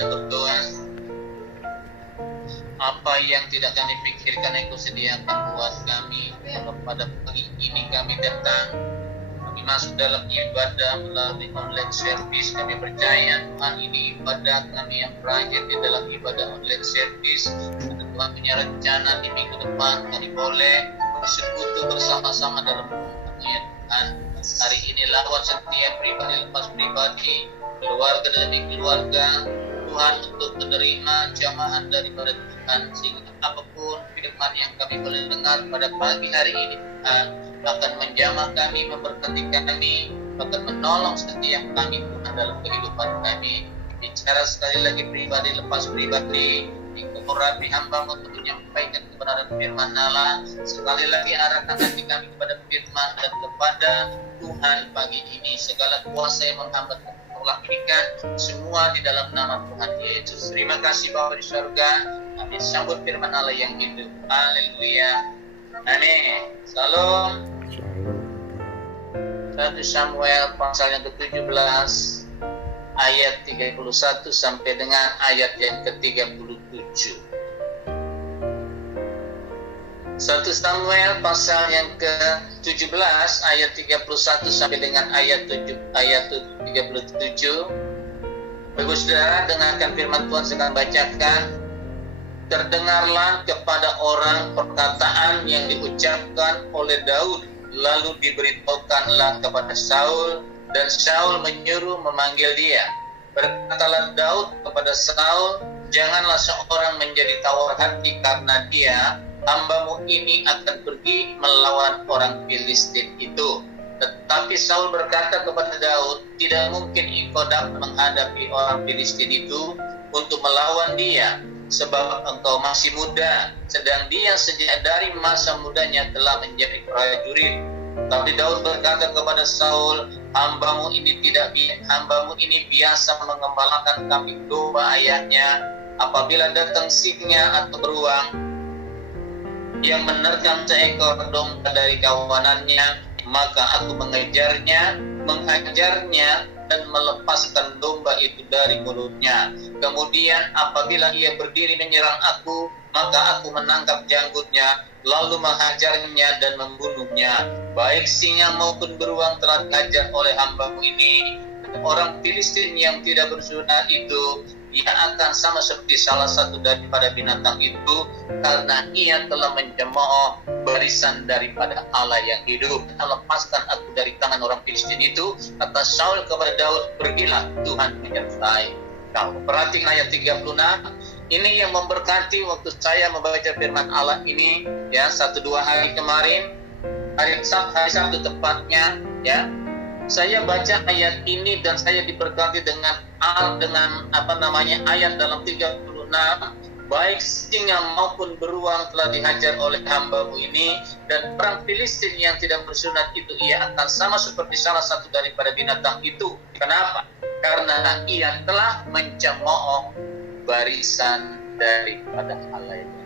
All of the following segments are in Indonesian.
kita berdoa. Apa yang tidak kami pikirkan Engkau sediakan buat kami. Kalau pada pagi ini kami datang, kami masuk dalam ibadah melalui online service. Kami percaya Tuhan ini ibadah kami yang terakhir di dalam ibadah online service. Dan Tuhan punya rencana di minggu depan kami boleh bersekutu bersama-sama dalam pengertian Tuhan. Hari ini lawan setiap pribadi lepas pribadi, keluarga demi keluarga, Tuhan untuk menerima jamaah daripada Tuhan, sehingga apapun firman yang kami boleh dengar pada pagi hari ini Tuhan akan menjamah kami, memberkati kami, akan menolong setiap kami Tuhan dalam kehidupan kami. Bicara sekali lagi pribadi lepas pribadi, Engkau rapi hamba untuk menyampaikan kebenaran firman Allah. Sekali lagi arahkan hati kami kepada firman dan kepada Tuhan pagi ini. Segala kuasa yang menghambat lakukan semua di dalam nama Tuhan Yesus. Terima kasih Bapa di surga. Kami sambut firman Allah yang hidup. Haleluya. Amin. Salam. 1 Samuel pasal yang ke-17 ayat 31 sampai dengan ayat yang ke-37. 1 Samuel pasal yang ke-17 ayat 31 sampai dengan ayat 37. Bapak Saudara, dengarkan firman Tuhan sedang bacakan. Terdengarlah kepada orang perkataan yang diucapkan oleh Daud, lalu diberitahukanlah kepada Saul, dan Saul menyuruh memanggil dia. Berkatalah Daud kepada Saul, janganlah seorang menjadi tawar hati karena dia, hambamu ini akan pergi melawan orang Filistin itu. Tetapi Saul berkata kepada Daud, tidak mungkin engkau dapat menghadapi orang Filistin itu untuk melawan dia, sebab engkau masih muda, sedang dia sejak dari masa mudanya telah menjadi prajurit. Tapi Daud berkata kepada Saul, hambamu ini biasa mengembalakan kambing domba ayahnya. Apabila datang singa atau beruang yang menerkam seekor domba dari kawanannya, maka aku mengejarnya, menghajarnya, dan melepaskan domba itu dari mulutnya. Kemudian apabila ia berdiri menyerang aku, maka aku menangkap janggutnya, lalu menghajarnya dan membunuhnya. Baik singa maupun beruang telah dihajar oleh hambamu ini. Orang Filistin yang tidak bersunat itu, ia akan sama seperti salah satu daripada binatang itu, karena ia telah mencemooh barisan daripada Allah yang hidup. Lepaskan aku dari tangan orang Filistin itu, kata Saul kepada Daud, pergilah, Tuhan menyertai kau. Perhatikan ayat 36. Ini yang memberkati waktu saya membaca firman Allah ini, ya, 1-2 hari kemarin, hari Sabtu tepatnya, ya. Saya baca ayat ini dan saya diberkati dengan ayat dalam 36. Baik singa maupun beruang telah dihajar oleh hambamu ini, dan orang Filistin yang tidak bersunat itu, ia akan sama seperti salah satu daripada binatang itu. Kenapa? Karena ia telah mencemooh barisan daripada Allah itu.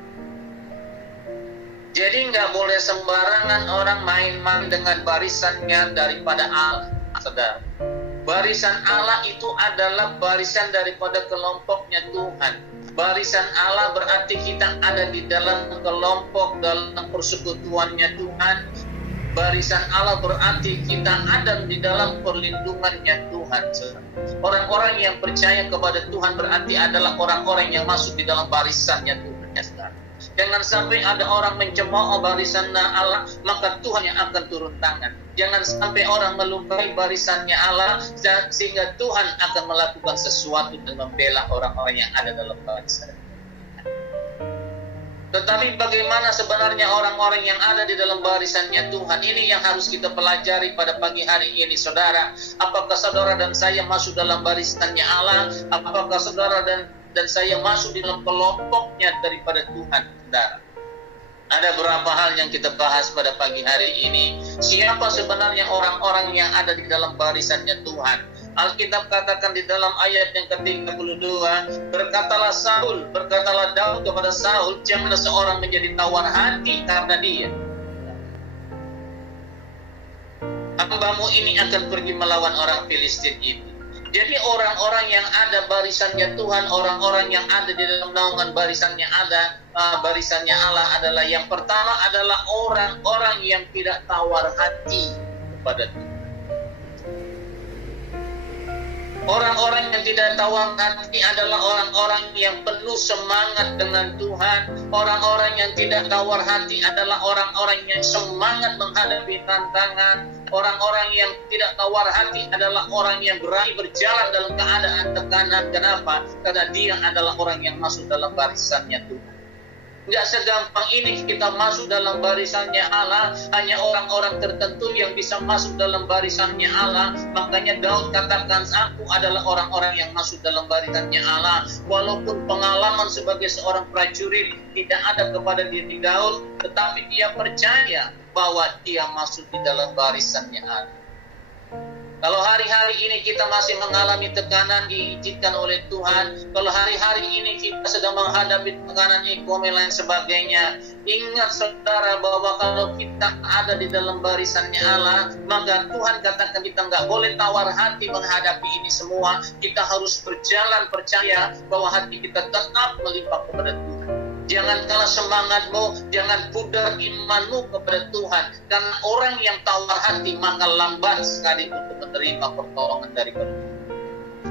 Jadi nggak boleh sembarangan orang main-main dengan barisannya daripada Allah, saudara. Barisan Allah itu adalah barisan daripada kelompoknya Tuhan. Barisan Allah berarti kita ada di dalam kelompok, dalam persekutuannya Tuhan. Barisan Allah berarti kita ada di dalam perlindungannya Tuhan. Orang-orang yang percaya kepada Tuhan berarti adalah orang-orang yang masuk di dalam barisannya Tuhan. Jangan sampai ada orang mencemooh barisan Allah, maka Tuhan yang akan turun tangan. Jangan sampai orang melukai barisannya Allah, sehingga Tuhan akan melakukan sesuatu dan membela orang-orang yang ada dalam barisan. Tetapi bagaimana sebenarnya orang-orang yang ada di dalam barisannya Tuhan? Ini yang harus kita pelajari pada pagi hari ini, saudara. Apakah saudara dan saya masuk dalam barisannya Allah? Apakah saudara dan saya masuk di dalam kelompoknya daripada Tuhan, saudara? Ada beberapa hal yang kita bahas pada pagi hari ini. Siapa sebenarnya orang-orang yang ada di dalam barisannya Tuhan? Alkitab katakan di dalam ayat yang ke-32, berkatalah Daud kepada Saul, janganlah seorang menjadi tawar hati karena dia. Hambamu ini akan pergi melawan orang Filistin itu. Jadi orang-orang yang ada barisannya Tuhan, orang-orang yang ada di dalam naungan barisannya Allah adalah yang pertama adalah orang-orang yang tidak tawar hati kepada Tuhan. Orang-orang yang tidak tawar hati adalah orang-orang yang penuh semangat dengan Tuhan. Orang-orang yang tidak tawar hati adalah orang-orang yang semangat menghadapi tantangan. Orang-orang yang tidak tawar hati adalah orang yang berani berjalan dalam keadaan tekanan. Kenapa? Karena dia adalah orang yang masuk dalam barisannya Tuhan. Tidak segampang ini kita masuk dalam barisannya Allah. Hanya orang-orang tertentu yang bisa masuk dalam barisannya Allah. Makanya Daud katakan, aku adalah orang-orang yang masuk dalam barisannya Allah. Walaupun pengalaman sebagai seorang prajurit tidak ada kepada diri Daud, tetapi dia percaya bahwa dia masuk di dalam barisannya Allah. Kalau hari-hari ini kita masih mengalami tekanan diizinkan oleh Tuhan, kalau hari-hari ini kita sedang menghadapi tekanan ekonomi lain sebagainya, ingat saudara bahwa kalau kita ada di dalam barisannya Allah, maka Tuhan katakan kita nggak boleh tawar hati menghadapi ini semua. Kita harus berjalan percaya bahwa hati kita tetap melimpah kepada Tuhan. Jangan kalah semangatmu, jangan pudar imanmu kepada Tuhan. Karena orang yang tawar hati maka lambat sekali untuk menerima pertolongan daripada Tuhan.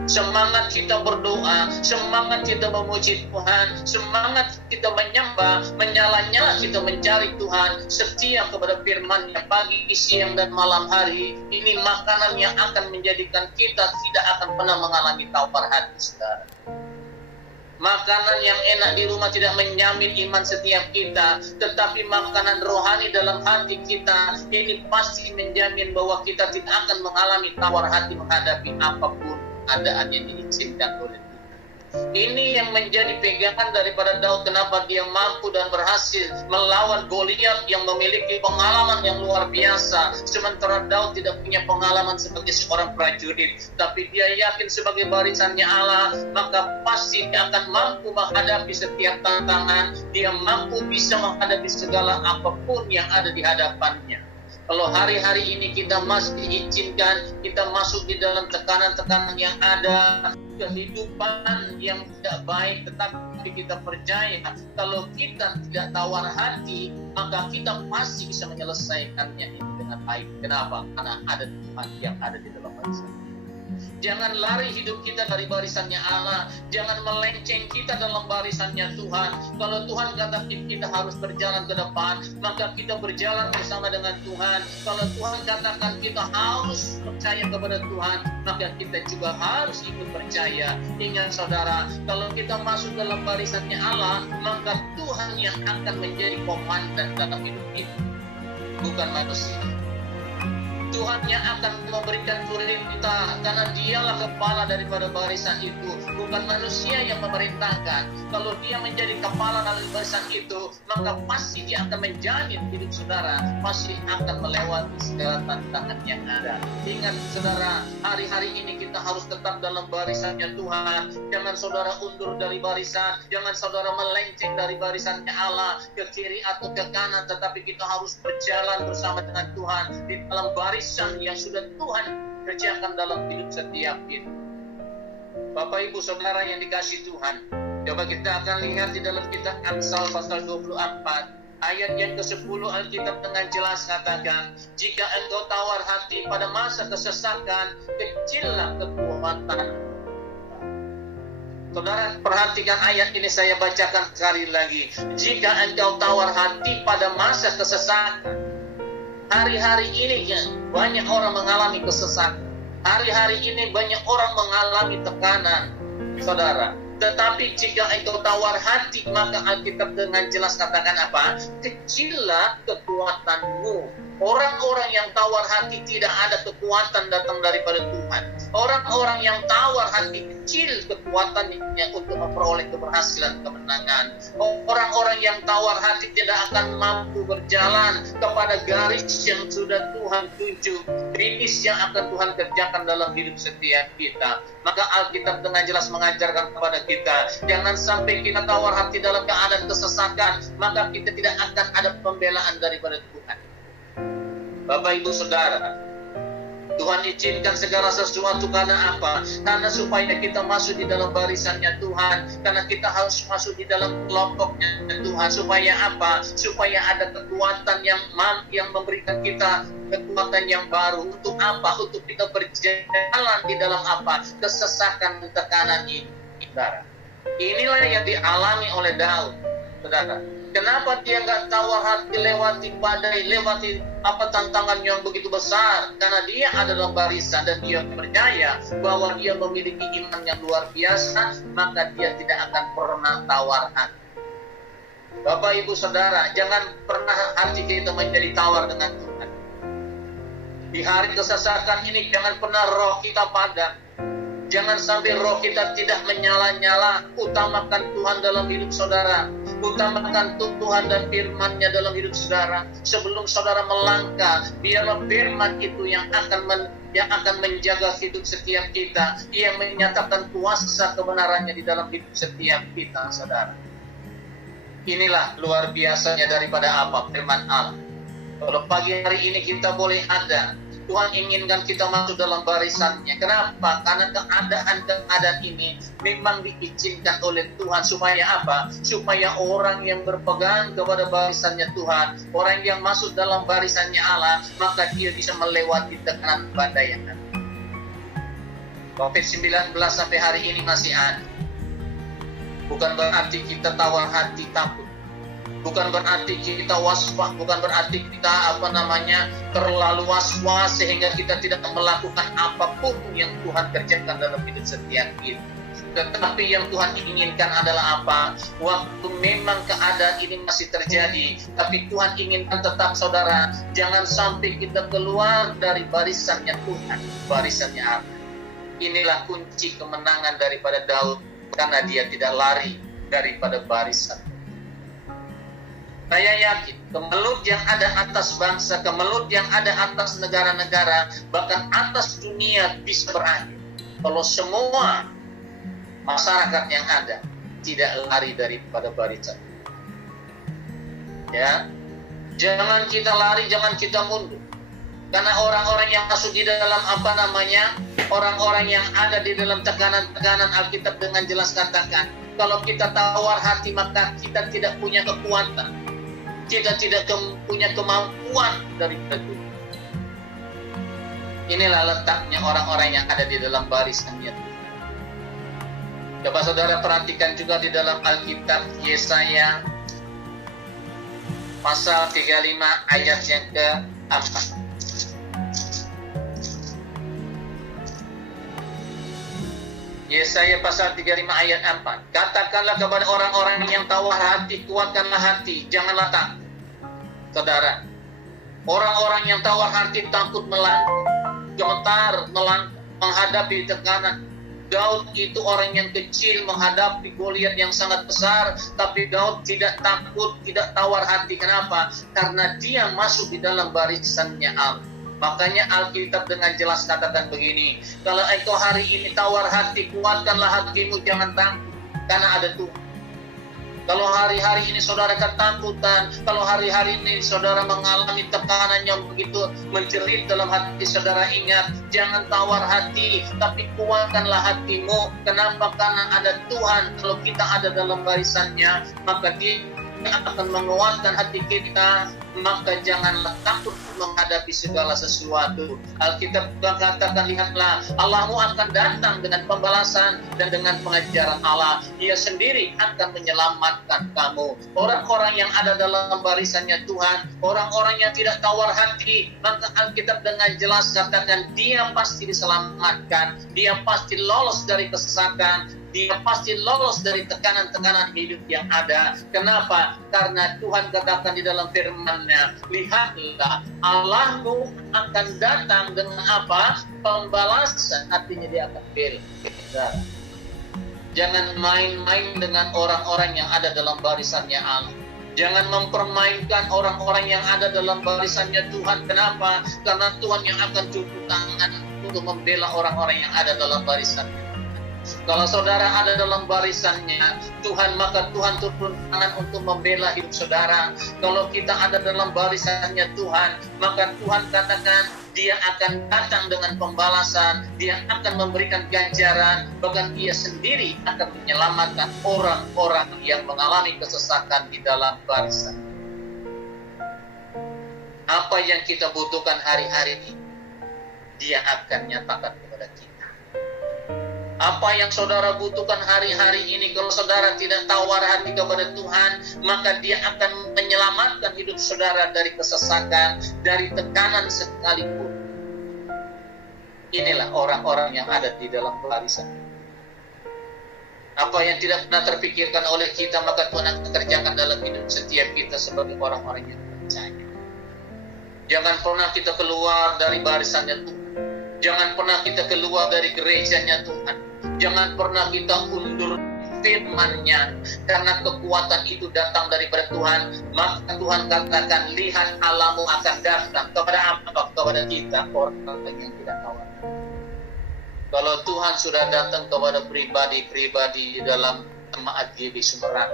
Semangat kita berdoa, semangat kita memuji Tuhan, semangat kita menyembah, menyala-nyala kita mencari Tuhan, setia kepada firman-Nya pagi, siang, dan malam hari. Ini makanan yang akan menjadikan kita tidak akan pernah mengalami tawar hati, saudara. Makanan yang enak di rumah tidak menjamin iman setiap kita, tetapi makanan rohani dalam hati kita ini pasti menjamin bahwa kita tidak akan mengalami tawar hati menghadapi apapun keadaan yang diizinkan oleh Tuhan. Ini yang menjadi pegangan daripada Daud, kenapa dia mampu dan berhasil melawan Goliat yang memiliki pengalaman yang luar biasa. Sementara Daud tidak punya pengalaman sebagai seorang prajurit, tapi dia yakin sebagai barisannya Allah, maka pasti dia akan mampu menghadapi setiap tantangan. Dia mampu bisa menghadapi segala apapun yang ada di hadapannya. Kalau hari-hari ini kita masih diizinkan, kita masuk di dalam tekanan-tekanan yang ada, kehidupan yang tidak baik, tetapi kita percaya kalau kita tidak tawar hati, maka kita pasti bisa menyelesaikannya ini dengan baik. Kenapa? Karena ada Tuhan yang ada di dalam barisan. Jangan lari hidup kita dari barisannya Allah. Jangan melenceng kita dalam barisannya Tuhan. Kalau Tuhan kata kita harus berjalan ke depan, maka kita berjalan bersama dengan Tuhan. Kalau Tuhan katakan kita harus percaya kepada Tuhan, maka kita juga harus ikut percaya. Ingat saudara, kalau kita masuk dalam barisannya Allah, maka Tuhan yang akan menjadi komandan dalam hidup kita, bukan manusia. Tuhan yang akan memberikan perintah, karena dialah kepala daripada barisan itu, bukan manusia yang memerintahkan. Kalau dia menjadi kepala dalam barisan itu, maka pasti dia akan menjamin hidup saudara pasti akan melewati segala tantangan yang ada. Ingat saudara, hari-hari ini kita harus tetap dalam barisannya Tuhan. Jangan saudara undur dari barisan, jangan saudara melenceng dari barisannya Allah ke kiri atau ke kanan, tetapi kita harus berjalan bersama dengan Tuhan di dalam barisan yang sudah Tuhan kerjakan dalam hidup setiap kita. Bapak Ibu Saudara yang dikasihi Tuhan, coba kita akan lihat di dalam kitab Amsal pasal 24 ayat yang ke-10. Alkitab dengan jelas katakan, jika engkau tawar hati pada masa kesesakan, kecillah kekuatan. Saudara perhatikan ayat ini, saya bacakan sekali lagi. Jika engkau tawar hati pada masa kesesakan. Hari-hari ini banyak orang mengalami kesesatan. Hari-hari ini banyak orang mengalami tekanan, saudara. Tetapi jika engkau tawar hati, maka Alkitab dengan jelas katakan apa? Kecillah kekuatanmu. Orang-orang yang tawar hati tidak ada kekuatan datang daripada Tuhan. Orang-orang yang tawar hati kecil kekuatannya untuk memperoleh keberhasilan, kemenangan. Orang-orang yang tawar hati tidak akan mampu berjalan kepada garis yang sudah Tuhan tunjuk, finish yang akan Tuhan kerjakan dalam hidup setiap kita. Maka Alkitab dengan jelas mengajarkan kepada kita, jangan sampai kita tawar hati dalam keadaan kesesakan, maka kita tidak akan ada pembelaan daripada Tuhan. Bapak Ibu Saudara, Tuhan izinkan segala sesuatu karena apa? Karena supaya kita masuk di dalam barisannya Tuhan. Karena kita harus masuk di dalam kelompoknya Tuhan. Supaya apa? Supaya ada kekuatan yang memberikan kita kekuatan yang baru. Untuk apa? Untuk kita berjalan di dalam apa? Kesesakan dan tekanan ini, saudara. Inilah yang dialami oleh Daud, saudara. Kenapa dia nggak tawar hati lewati badai, lewati tantangan yang begitu besar? Karena dia ada dalam barisan dan dia percaya bahwa dia memiliki iman yang luar biasa, maka dia tidak akan pernah tawar hati. Bapak, Ibu, Saudara, jangan pernah hati kita menjadi tawar dengan Tuhan. Di hari kesesakan ini jangan pernah roh kita padam. Jangan sampai roh kita tidak menyala-nyala. Utamakan Tuhan dalam hidup saudara. Utamakan Tuhan dan firman-Nya dalam hidup saudara. Sebelum saudara melangkah, biarlah firman itu yang akan menjaga hidup setiap kita, yang menyatakan kuasa kebenarannya di dalam hidup setiap kita, saudara. Inilah luar biasanya daripada apa? Firman Allah. Kalau pagi hari ini kita boleh ada, Tuhan inginkan kita masuk dalam barisannya. Kenapa? Karena keadaan ini memang diizinkan oleh Tuhan. Supaya apa? Supaya orang yang berpegang kepada barisannya Tuhan, orang yang masuk dalam barisannya Allah, maka dia bisa melewati tekanan badai yang ada. COVID-19 sampai hari ini masih ada. Bukan berarti kita tawar hati takut. Bukan berarti kita waswas, bukan berarti kita terlalu waswas sehingga kita tidak melakukan apapun yang Tuhan kerjakan dalam hidup setiap kita. Tetapi yang Tuhan inginkan adalah apa? Waktu memang keadaan ini masih terjadi, tapi Tuhan inginkan tetap saudara, jangan sampai kita keluar dari barisannya Tuhan, barisannya Allah. Inilah kunci kemenangan daripada Daud, karena dia tidak lari daripada barisan. Saya yakin kemelut yang ada atas bangsa, kemelut yang ada atas negara-negara, bahkan atas dunia bisa berakhir kalau semua masyarakat yang ada tidak lari daripada barisan. Ya, jangan kita lari, jangan kita mundur. Karena orang-orang yang masuk di dalam orang-orang yang ada di dalam tekanan-tekanan, Alkitab dengan jelas katakan, kalau kita tawar hati maka kita tidak punya kekuatan. Kita tidak punya kemampuan dari Tuhan. Inilah letaknya orang-orang yang ada di dalam barisannya. Coba saudara perhatikan juga di dalam Alkitab Yesaya pasal 35 ayat yang ke-4. Yesaya pasal 35 ayat 4. Katakanlah kepada orang-orang yang tawar hati, kuatkanlah hati, janganlah takut. Saudara, orang-orang yang tawar hati takut melangkah, gemetar melangkah, menghadapi tekanan. Daud itu orang yang kecil menghadapi Goliat yang sangat besar, tapi Daud tidak takut, tidak tawar hati. Kenapa? Karena dia masuk di dalam barisannya Allah. Makanya Alkitab dengan jelas katakan begini, kalau engkau hari ini tawar hati, kuatkanlah hatimu, jangan takut, karena ada Tuhan. Kalau hari-hari ini saudara ketakutan, kalau hari-hari ini saudara mengalami tekanan yang begitu menjerit dalam hati saudara, ingat, jangan tawar hati, tapi kuatkanlah hatimu. Kenapa? Karena ada Tuhan. Kalau kita ada dalam barisannya, maka Dia akan menguatkan hati kita. Maka janganlah takut menghadapi segala sesuatu. Alkitab katakan, lihatlah, Allahmu akan datang dengan pembalasan dan dengan pengajaran Allah. Dia sendiri akan menyelamatkan kamu. Orang-orang yang ada dalam barisannya Tuhan, orang-orang yang tidak tawar hati, maka Alkitab dengan jelas katakan, dia pasti diselamatkan, dia pasti lolos dari kesesakan, dia pasti lolos dari tekanan-tekanan hidup yang ada. Kenapa? Karena Tuhan katakan di dalam firman-Nya, lihatlah, Allahmu akan datang dengan apa? Pembalasan, artinya dia akan bela. Jangan main-main dengan orang-orang yang ada dalam barisannya Allah. Jangan mempermainkan orang-orang yang ada dalam barisannya Tuhan. Kenapa? Karena Tuhan yang akan turun tangan untuk membela orang-orang yang ada dalam barisannya. Kalau saudara ada dalam barisannya Tuhan, maka Tuhan turun tangan untuk membela hidup saudara. Kalau kita ada dalam barisannya Tuhan, maka Tuhan katakan, Dia akan datang dengan pembalasan, Dia akan memberikan ganjaran, bahkan Dia sendiri akan menyelamatkan orang-orang yang mengalami kesesakan di dalam barisan. Apa yang kita butuhkan hari-hari ini, Dia akan nyatakan kepada kita. Apa yang saudara butuhkan hari-hari ini, kalau saudara tidak tawar hati kepada Tuhan, maka Dia akan menyelamatkan hidup saudara dari kesesakan, dari tekanan sekalipun. Inilah orang-orang yang ada di dalam barisan. Apa yang tidak pernah terpikirkan oleh kita, maka Tuhan akan kerjakan dalam hidup setiap kita sebagai orang-orang yang percaya. Jangan pernah kita keluar dari barisannya Tuhan. Jangan pernah kita keluar dari gerejanya Tuhan. Jangan pernah kita undur firman-Nya, karena kekuatan itu datang daripada Tuhan. Maka Tuhan katakan, lihat Allahmu akan datang kepada apa? Kepada kita, orang yang tidak tahu. Kalau Tuhan sudah datang kepada pribadi-pribadi di dalam jemaat GBI Sumerang,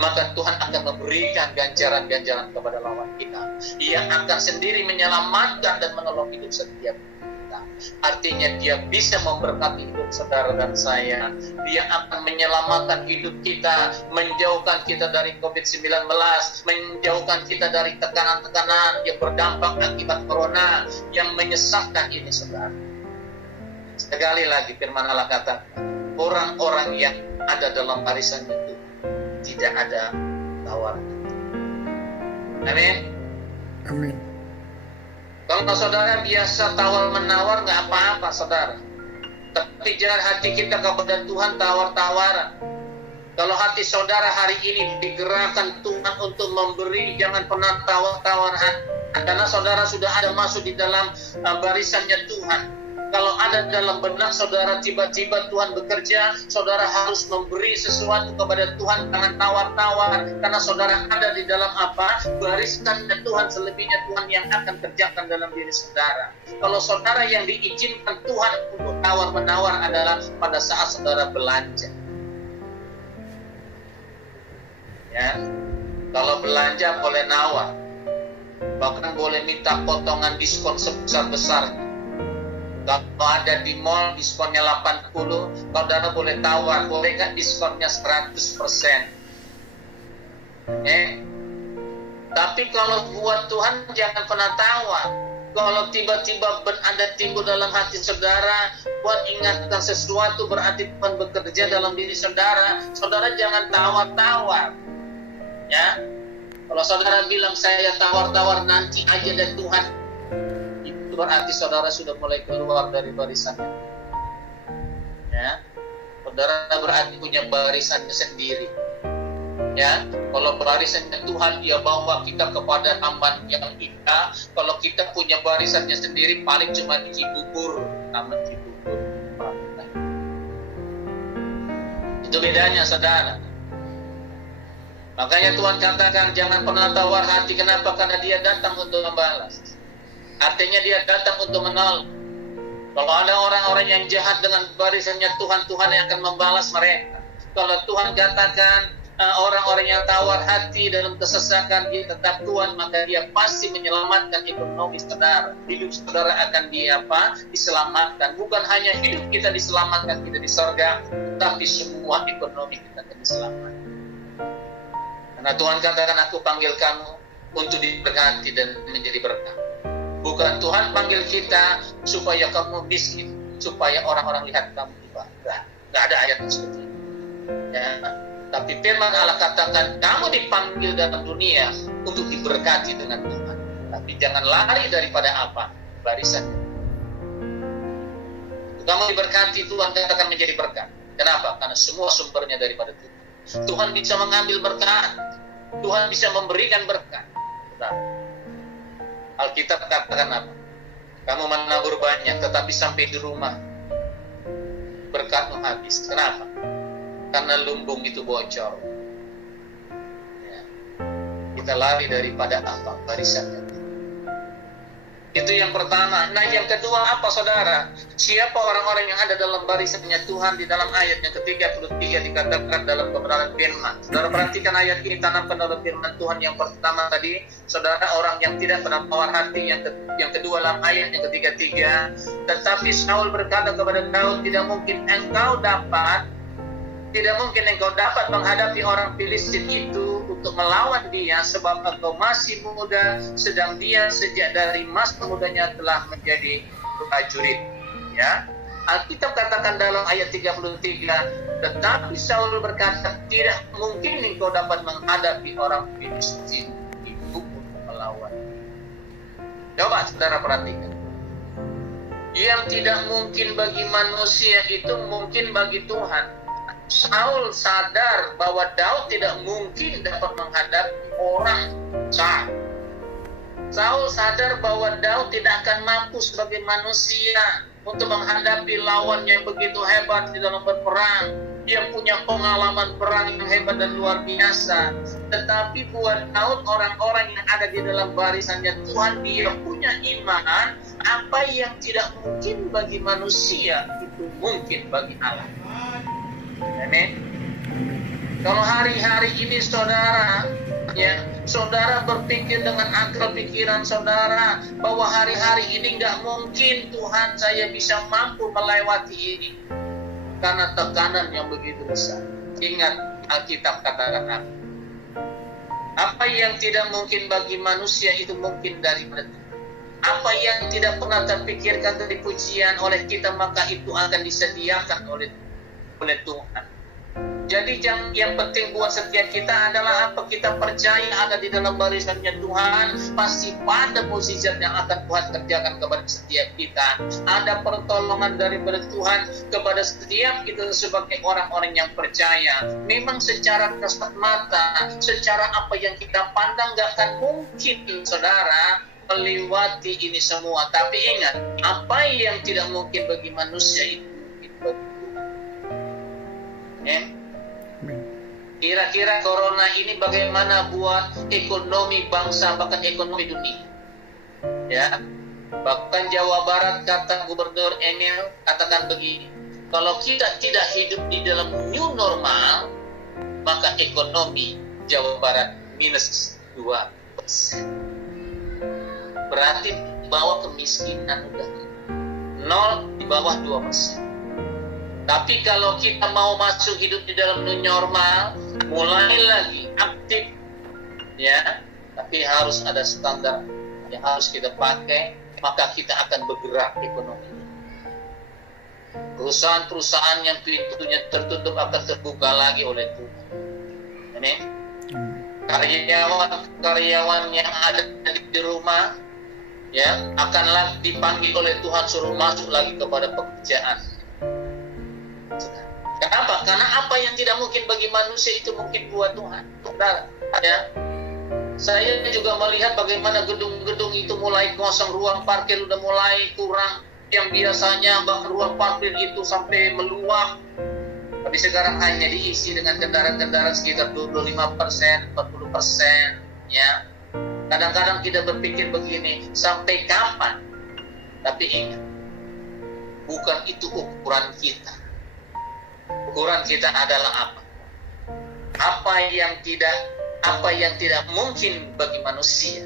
maka Tuhan akan memberikan ganjaran-ganjaran kepada lawan kita. Ia akan sendiri menyelamatkan dan menolong hidup setiap kita. Artinya Dia bisa memberkati hidup saudara dan saya. Dia akan menyelamatkan hidup kita, menjauhkan kita dari COVID-19, menjauhkan kita dari tekanan-tekanan yang berdampak akibat corona yang menyesatkan ini, saudara. Sekali lagi firman Allah kata, orang-orang yang ada dalam barisan itu tidak ada tawar. Amin. Amin. Kalau saudara biasa tawar-menawar, nggak apa-apa, saudara. Tapi jangan hati kita kepada Tuhan tawar-tawaran. Kalau hati saudara hari ini digerakkan Tuhan untuk memberi, jangan pernah tawar-tawar hati. Karena saudara sudah ada masuk di dalam barisannya Tuhan. Kalau ada dalam benak saudara tiba-tiba Tuhan bekerja, saudara harus memberi sesuatu kepada Tuhan, jangan tawar-tawar, karena saudara ada di dalam apa? Barisannya Tuhan. Selebihnya Tuhan yang akan kerjakan dalam diri saudara. Kalau saudara yang diizinkan Tuhan untuk tawar-menawar adalah pada saat saudara belanja. Ya, kalau belanja boleh nawar, bahkan boleh minta potongan diskon sebesar-besarnya. Kalau ada di mall diskonnya 80, saudara boleh tawar, boleh nggak diskonnya 100%? Tapi kalau buat Tuhan jangan pernah tawar. Kalau tiba-tiba ada timbul dalam hati saudara, Tuhan ingatkan sesuatu, berarti Tuhan bekerja dalam diri saudara. Saudara jangan tawar-tawar. Ya, kalau saudara bilang saya tawar-tawar nanti aja dari Tuhan, berarti saudara sudah mulai keluar dari barisannya. Ya, saudara berarti punya barisannya sendiri. Ya, kalau barisannya Tuhan, Dia bawa kita kepada taman yang indah. Kalau kita punya barisannya sendiri, paling cuma di Cibubur, taman Cibubur. Itu bedanya, saudara. Makanya Tuhan katakan jangan pernah tawar hati. Kenapa? Karena Dia datang untuk membalas. Artinya Dia datang untuk menolong. Kalau ada orang-orang yang jahat dengan barisannya Tuhan, Tuhan yang akan membalas mereka. Kalau Tuhan katakan orang-orang yang tawar hati dalam kesesakan Dia tetap Tuhan, maka Dia pasti menyelamatkan ekonomi saudara. Hidup saudara akan diselamatkan. Bukan hanya hidup kita diselamatkan, kita di surga, tapi semua ekonomi kita akan diselamatkan. Karena Tuhan katakan, aku panggil kamu untuk diberkati dan menjadi berkat. Bukan Tuhan panggil kita supaya kamu miskin, supaya orang-orang lihat kamu bangga. Nggak ada ayat seperti itu. Ya. Tapi firman Allah katakan, kamu dipanggil dalam dunia untuk diberkati dengan Tuhan. Tapi jangan lari daripada apa? Barisannya. Kamu diberkati, Tuhan katakan menjadi berkat. Kenapa? Karena semua sumbernya daripada Tuhan. Tuhan bisa mengambil berkat. Tuhan bisa memberikan berkat. Alkitab katakan apa? Kamu menabur banyak, tetapi sampai di rumah berkatmu habis. Kenapa? Karena lumbung itu bocor. Ya. Kita lari daripada apa? Barisannya. Itu yang pertama. Nah, yang kedua apa, saudara? Siapa orang-orang yang ada dalam barisannya Tuhan? Di dalam ayat yang ke-33 dikatakan dalam kebenaran firman. Saudara perhatikan ayat ini, tanamkan dalam firman Tuhan. Yang pertama tadi, saudara, orang yang tidak pernah tawar hati. Yang kedua dalam ayat yang ke-33, tetapi Saul berkata kepada Daud, tidak mungkin engkau dapat menghadapi orang Filistin itu untuk melawan dia, sebab engkau masih muda, sedang dia sejak dari masa mudanya telah menjadi prajurit. Ya, Alkitab katakan dalam ayat 33, tetapi Saul berkata, tidak mungkin engkau dapat menghadapi orang Filistin itu untuk melawan. Coba saudara perhatikan. Yang tidak mungkin bagi manusia itu mungkin bagi Tuhan. Saul sadar bahwa Daud tidak mungkin dapat menghadapi orang jahat. Saul sadar bahwa Daud tidak akan mampu sebagai manusia untuk menghadapi lawan yang begitu hebat di dalam berperang, yang punya pengalaman perang yang hebat dan luar biasa. Tetapi buat Daud, orang-orang yang ada di dalam barisannya Tuhan, dia punya iman, apa yang tidak mungkin bagi manusia itu mungkin bagi Allah. Amin. Kalau hari-hari ini saudara berpikir dengan akal pikiran saudara bahwa hari-hari ini nggak mungkin Tuhan saya bisa mampu melewati ini karena tekanan yang begitu besar. Ingat Alkitab katakan apa yang tidak mungkin bagi manusia itu mungkin daripada Tuhan. Apa yang tidak pernah terpikirkan dari pujian oleh kita, maka itu akan disediakan oleh Tuhan. Jadi yang penting buat setiap kita adalah apa? Kita percaya ada di dalam barisannya Tuhan, pasti pada mukjizat yang akan Tuhan kerjakan kepada setiap kita. Ada pertolongan daripada Tuhan kepada setiap kita sebagai orang-orang yang percaya. Memang secara kasat mata, secara apa yang kita pandang gak akan mungkin saudara melewati ini semua. Tapi ingat, apa yang tidak mungkin bagi manusia itu mungkin bagi Tuhan. Kira-kira corona ini bagaimana buat ekonomi bangsa, bahkan ekonomi dunia? Ya, bahkan Jawa Barat, kata Gubernur Emil, katakan begini, kalau kita tidak hidup di dalam new normal, maka ekonomi Jawa Barat minus 2%. Berarti bawah kemiskinan udah 0, di bawah 2%. Tapi kalau kita mau masuk hidup di dalam new normal, mulai lagi aktif, ya, tapi harus ada standar yang harus kita pakai, maka kita akan bergerak ekonomi. Perusahaan-perusahaan yang pintunya tertutup akan terbuka lagi oleh Tuhan. Ini karyawan yang ada di rumah, ya, akan dipanggil oleh Tuhan suruh masuk lagi kepada pekerjaan. Kenapa? Karena apa yang tidak mungkin bagi manusia itu mungkin buat Tuhan. Saudara, ya. Saya juga melihat bagaimana gedung-gedung itu mulai kosong, ruang parkir udah mulai kurang. Yang biasanya bahkan ruang parkir itu sampai meluap, tapi sekarang hanya diisi dengan kendaraan-kendaraan sekitar 25%, 40%, ya. Kadang-kadang kita berpikir begini, sampai kapan? Tapi ingat, bukan itu ukuran kita. Ukuran kita adalah apa? Apa yang tidak mungkin bagi manusia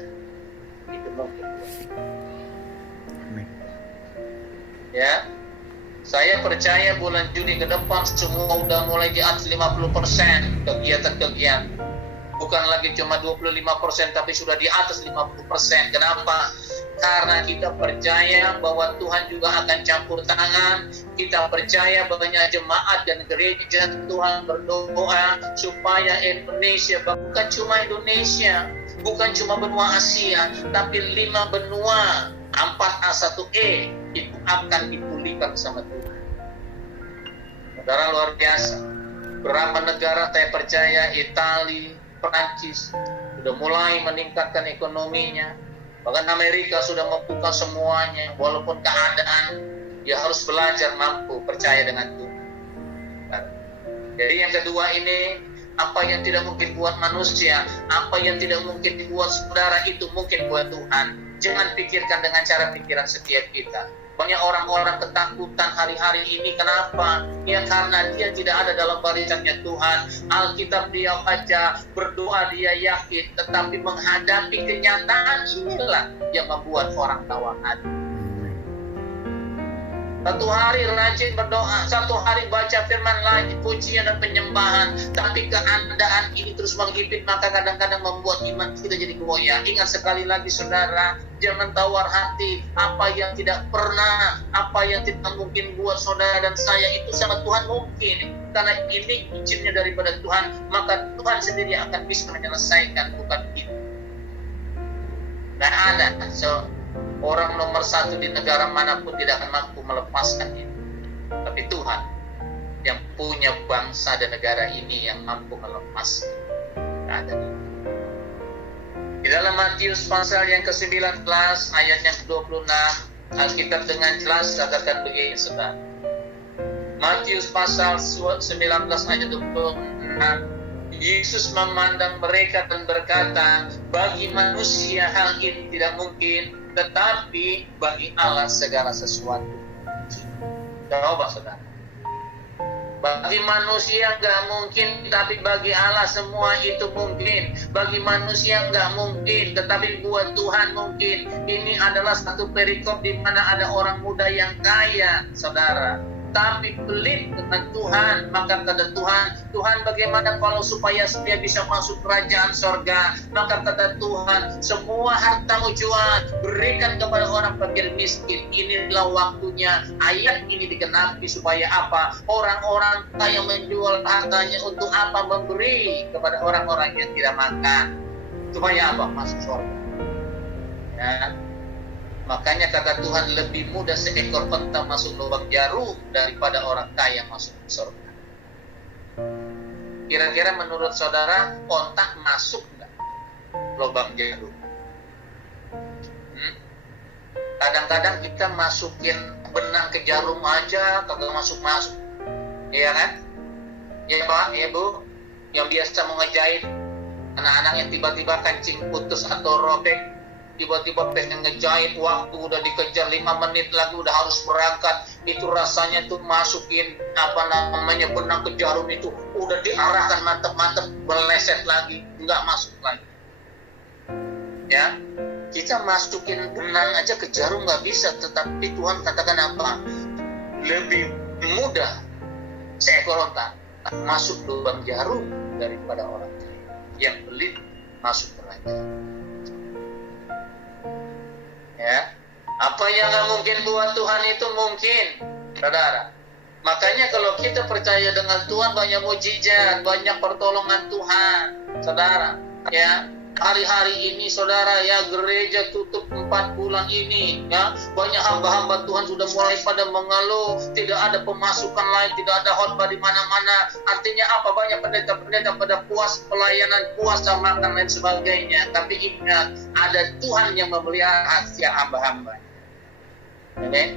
itu mungkin. Ya, saya percaya bulan Juni ke depan semua udah mulai di atas 50% kegiatan-kegiatan. Bukan lagi cuma 25%, tapi sudah di atas 50%. Kenapa? Karena kita percaya bahwa Tuhan juga akan campur tangan. Kita percaya banyak jemaat dan gereja Tuhan berdoa supaya Indonesia, bukan cuma Indonesia, bukan cuma benua Asia, tapi 5 benua, 4A1E itu akan dipulihkan sama Tuhan. Saudara, luar biasa. Berapa negara saya percaya, Italia, Prancis sudah mulai meningkatkan ekonominya. Bahkan Amerika sudah membuka semuanya, walaupun keadaan dia harus belajar mampu percaya dengan Tuhan. Jadi yang kedua ini, apa yang tidak mungkin buat manusia, apa yang tidak mungkin buat saudara itu mungkin buat Tuhan. Jangan pikirkan dengan cara pikiran setiap kita. Banyak orang-orang ketakutan hari-hari ini. Kenapa? Ya karena dia tidak ada dalam barisannya Tuhan. Alkitab dia baca, berdoa dia yakin, tetapi menghadapi kenyataan inilah yang membuat orang tawar hati. Satu hari rajin berdoa, satu hari baca firman lagi, pujian dan penyembahan, tapi keadaan ini terus menghipit, maka kadang-kadang membuat iman kita jadi goyah. Ingat sekali lagi saudara, jangan tawar hati. Apa yang tidak pernah, apa yang tidak mungkin buat saudara dan saya, itu sama Tuhan mungkin. Karena ini izinnya daripada Tuhan, maka Tuhan sendiri akan bisa menyelesaikan, bukan kita. Dan ada orang nomor satu di negara manapun tidak akan mampu melepaskan ini. Tapi Tuhan yang punya bangsa dan negara ini yang mampu melepaskan keadaan ini. Di dalam Matius pasal yang ke-19 ayat yang ke-26, Alkitab dengan jelas katakan begini saudara. Matius pasal 19 ayat 26, Yesus memandang mereka dan berkata, bagi manusia hal ini tidak mungkin, tetapi bagi Allah segala sesuatu. Coba saudara. Bagi manusia nggak mungkin, tapi bagi Allah semua itu mungkin. Bagi manusia nggak mungkin, tetapi buat Tuhan mungkin. Ini adalah satu perikop di mana ada orang muda yang kaya, saudara, tapi pelit dengan Tuhan. Maka kata Tuhan bagaimana kalau supaya dia bisa masuk kerajaan sorga? Maka kata Tuhan, semua hartamu jual, berikan kepada orang fakir miskin. Inilah waktunya. Ayat ini digenapi supaya apa? Orang-orang kaya menjual hartanya untuk apa? Memberi kepada orang-orang yang tidak makan. Supaya apa? Masuk sorga. Ya. Makanya kata Tuhan, lebih mudah seekor unta masuk lubang jarum daripada orang kaya masuk surga. Kira-kira menurut saudara, unta masuk nggak lubang jarum? Kadang-kadang kita masukin benang ke jarum aja, kagak masuk-masuk. Iya kan? Ya Pak, ya Bu, yang biasa mau ngejahit anak-anak yang tiba-tiba kancing putus atau robek, tiba-tiba pengen ngejahit, waktu udah dikejar 5 menit lagi udah harus berangkat. Itu rasanya tuh masukin benang ke jarum itu udah diarahkan mantep-mantep, meleset lagi, nggak masuk lagi. Ya, kita masukin benang aja ke jarum nggak bisa, tetapi Tuhan katakan apa? Lebih mudah seekor unta masuk lubang jarum daripada orang yang pelit masuk kerajaan. Ya, apa yang nggak mungkin buat Tuhan itu mungkin, saudara. Makanya kalau kita percaya dengan Tuhan, banyak mujizat, banyak pertolongan Tuhan, saudara. Ya, hari-hari ini, saudara, ya gereja tutup 4 bulan ini, ya banyak hamba-hamba Tuhan sudah mulai pada mengeluh, tidak ada pemasukan lain, tidak ada khotbah di mana-mana. Artinya apa? Banyak pendeta-pendeta pada puas pelayanan, puasa, makan dan sebagainya. Tapi ingat, ada Tuhan yang memelihara hati hamba-hamba. Oke?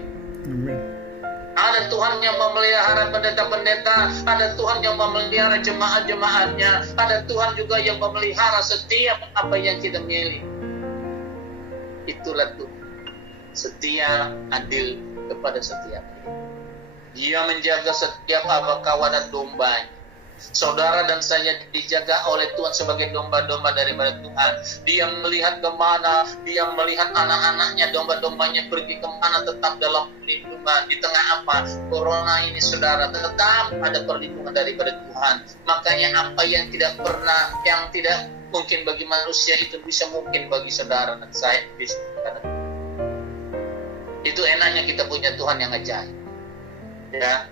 Ada Tuhan yang memelihara pendeta-pendeta, ada Tuhan yang memelihara jemaat-jemaatnya, ada Tuhan juga yang memelihara setiap apa yang kita miliki. Itulah Tuhan, setia, adil kepada setiap. Dia menjaga setiap kawanan dombanya. Saudara dan saya dijaga oleh Tuhan sebagai domba-domba daripada Tuhan. Dia melihat kemana, dia melihat anak-anaknya, domba-dombanya pergi kemana, tetap dalam perlindungan. Di tengah apa? Corona ini, saudara, tetap ada perlindungan daripada Tuhan. Makanya apa yang tidak pernah, yang tidak mungkin bagi manusia, itu bisa mungkin bagi saudara dan saya. Itu enaknya kita punya Tuhan yang ajaib. Ya.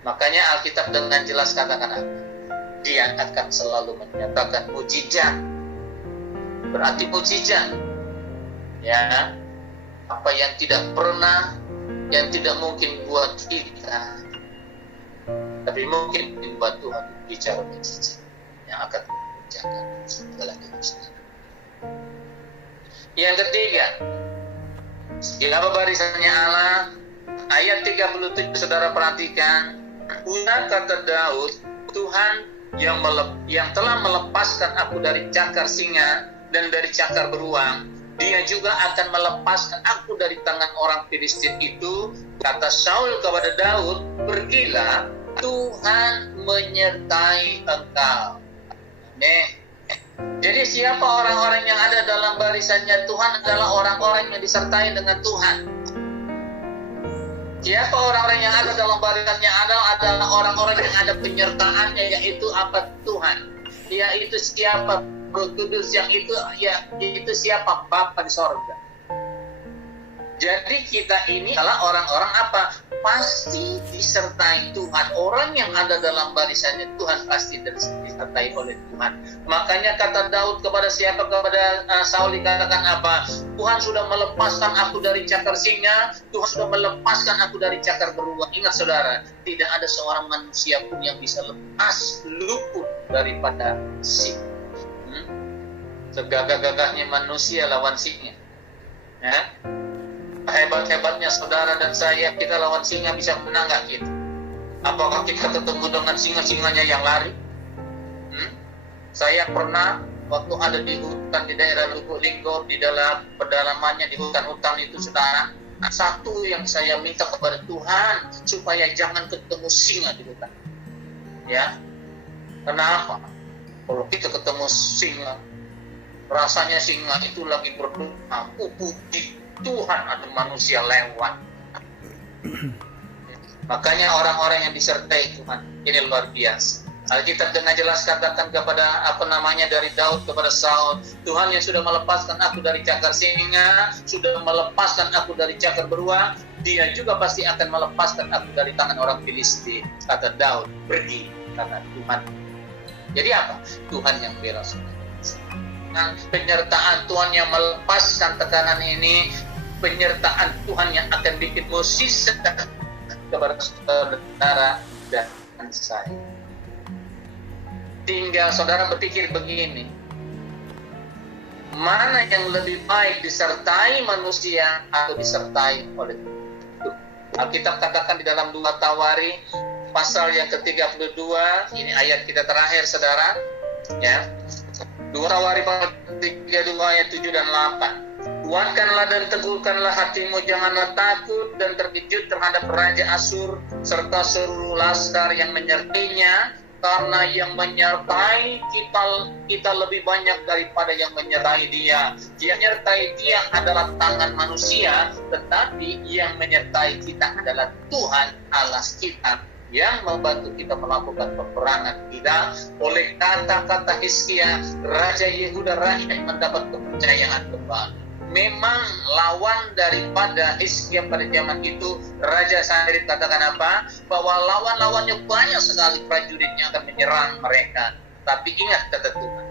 Makanya Alkitab dengan jelas katakan apa? Dia akan selalu menyatakan mujizat. Berarti mujizat. Ya. Apa yang tidak pernah, yang tidak mungkin buat kita, tapi mungkin buat Tuhan bicara mujizat yang akan mengerjakan segala kesusahan. Yang ketiga, di dalam barisannya Allah, ayat 37 saudara perhatikan. Una kata Daud, Tuhan yang telah melepaskan aku dari cakar singa dan dari cakar beruang, dia juga akan melepaskan aku dari tangan orang Filistin itu. Kata Saul kepada Daud, pergilah, Tuhan menyertai engkau. Jadi siapa orang-orang yang ada dalam barisannya Tuhan adalah orang-orang yang disertai dengan Tuhan. Siapa orang-orang yang ada dalam barisannya adalah orang-orang yang ada penyertaannya, yaitu apa? Tuhan. Yaitu siapa? Roh Kudus, yang itu yaitu siapa? Bapa di sorga. Jadi kita ini adalah orang-orang apa? Pasti disertai Tuhan. Orang yang ada dalam barisannya Tuhan pasti disertai oleh Tuhan. Makanya kata Daud kepada siapa? Kepada Saul dikatakan apa? Tuhan sudah melepaskan aku dari cakar singa. Tuhan sudah melepaskan aku dari cakar beruang. Ingat saudara, tidak ada seorang manusia pun yang bisa lepas luput daripada singa. Segagah-gagahnya manusia lawan singa. Ya? Hebat-hebatnya saudara dan saya, kita lawan singa bisa menang gak kita? Apakah kita ketemu dengan singa-singanya yang lari? Saya pernah waktu ada di hutan di daerah Lubuk Linggau, di dalam pedalamannya di hutan-hutan itu saudara, satu yang saya minta kepada Tuhan supaya jangan ketemu singa di hutan. Ya, kenapa? Kalau kita ketemu singa, rasanya singa itu lagi berdoa, puji Tuhan atau manusia lewat. Makanya orang-orang yang disertai Tuhan ini luar biasa. Alkitab dengan jelas katakan kepada dari Daud kepada Saul, Tuhan yang sudah melepaskan aku dari cakar singa, sudah melepaskan aku dari cakar beruang, dia juga pasti akan melepaskan aku dari tangan orang Filistin. Kata Daud, pergi, kata Tuhan. Jadi apa? Tuhan yang bela saudara. Nah, penyertaan Tuhan yang melepaskan tekanan ini, penyertaan Tuhan yang akan bikin musisat kepada saudara dan saya. Tinggal saudara berpikir begini, mana yang lebih baik, disertai manusia atau disertai oleh Tuhan? Alkitab katakan di dalam 2 Tawari pasal yang ke-32, ini ayat kita terakhir saudara, ya. 2 Tawari pasal 32 ayat 7 dan 8. Kuatkanlah dan teguhkanlah hatimu, janganlah takut dan terkejut terhadap Raja Asyur serta seluruh laskar yang menyertainya, karena yang menyertai kita lebih banyak daripada yang menyertai dia. Yang menyertai dia adalah tangan manusia, tetapi yang menyertai kita adalah Tuhan Allah kita, yang membantu kita melakukan peperangan kita. Oleh kata-kata Hizkia, Raja Yehuda rakyat mendapat kepercayaan kembali. Memang lawan daripada Hizkia pada zaman itu, Raja Sanherib katakan apa? Bahwa lawan-lawannya banyak sekali prajurit yang akan menyerang mereka. Tapi ingat kata Tuhan,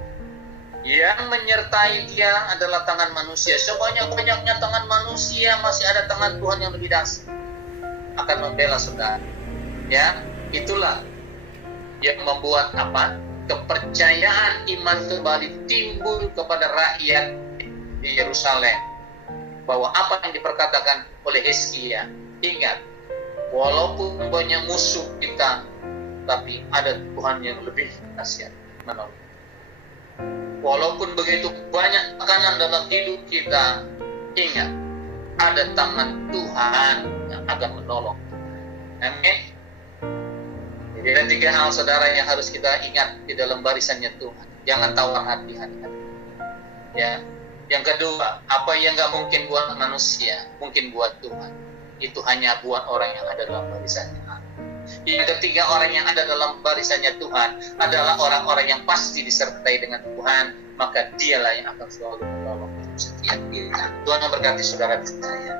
yang menyertai dia adalah tangan manusia. Sebanyak-banyaknya tangan manusia, masih ada tangan Tuhan yang lebih dahsyat akan membela saudara. Ya, itulah yang membuat apa? Kepercayaan iman kembali timbul kepada rakyat di Yerusalem, bahwa apa yang diperkatakan oleh Hizkia, ingat, walaupun banyak musuh kita, tapi ada Tuhan yang lebih dahsyat menolong. Walaupun begitu banyak tekanan dalam hidup kita, ingat, ada tangan Tuhan yang akan menolong. Amin. Jadi ada 3 hal saudara yang harus kita ingat di dalam barisannya Tuhan. Jangan tawar hati. Ya. Yang kedua, apa yang gak mungkin buat manusia, mungkin buat Tuhan. Itu hanya buat orang yang ada dalam barisannya. Yang ketiga, orang yang ada dalam barisannya Tuhan adalah orang-orang yang pasti disertai dengan Tuhan, maka dialah yang akan selalu menolong setiap kita. Tuhan memberkati saudara dan saya.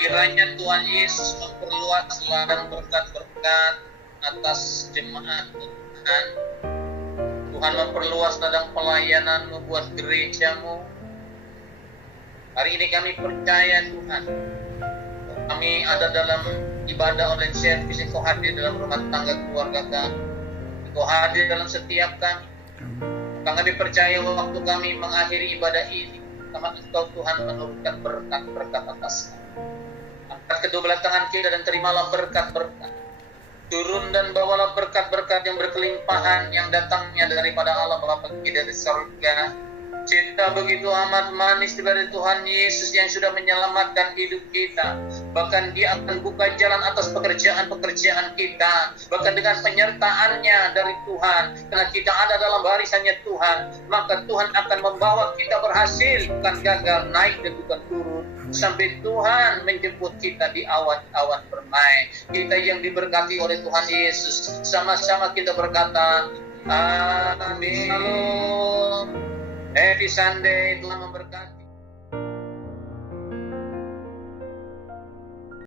Kiranya Tuhan Yesus memperluas ladang berkat-berkat atas jemaat Tuhan. Tuhan memperluas ladang pelayananmu buat gerejamu. Hari ini kami percaya Tuhan, kami ada dalam ibadah online service, Engkau hadir dalam rumah tangga keluarga kami, Engkau hadir dalam setiap kami. Kami percaya waktu kami mengakhiri ibadah ini, Engkau Tuhan menurunkan berkat-berkat atas kami. Angkat kedua belah tangan kita dan terimalah berkat-berkat. Turun dan bawalah berkat-berkat yang berkelimpahan yang datangnya daripada Allah Bapa kita di surga. Cinta begitu amat manis dari Tuhan Yesus yang sudah menyelamatkan hidup kita. Bahkan Dia akan buka jalan atas pekerjaan-pekerjaan kita. Bahkan dengan penyertaannya dari Tuhan. Karena kita ada dalam barisannya Tuhan. Maka Tuhan akan membawa kita berhasil. Bukan gagal, naik dan bukan turun. Sampai Tuhan menjemput kita di awan-awan permai. Kita yang diberkati oleh Tuhan Yesus. Sama-sama kita berkata, amin. Happy Sunday, Tuhan memberkati.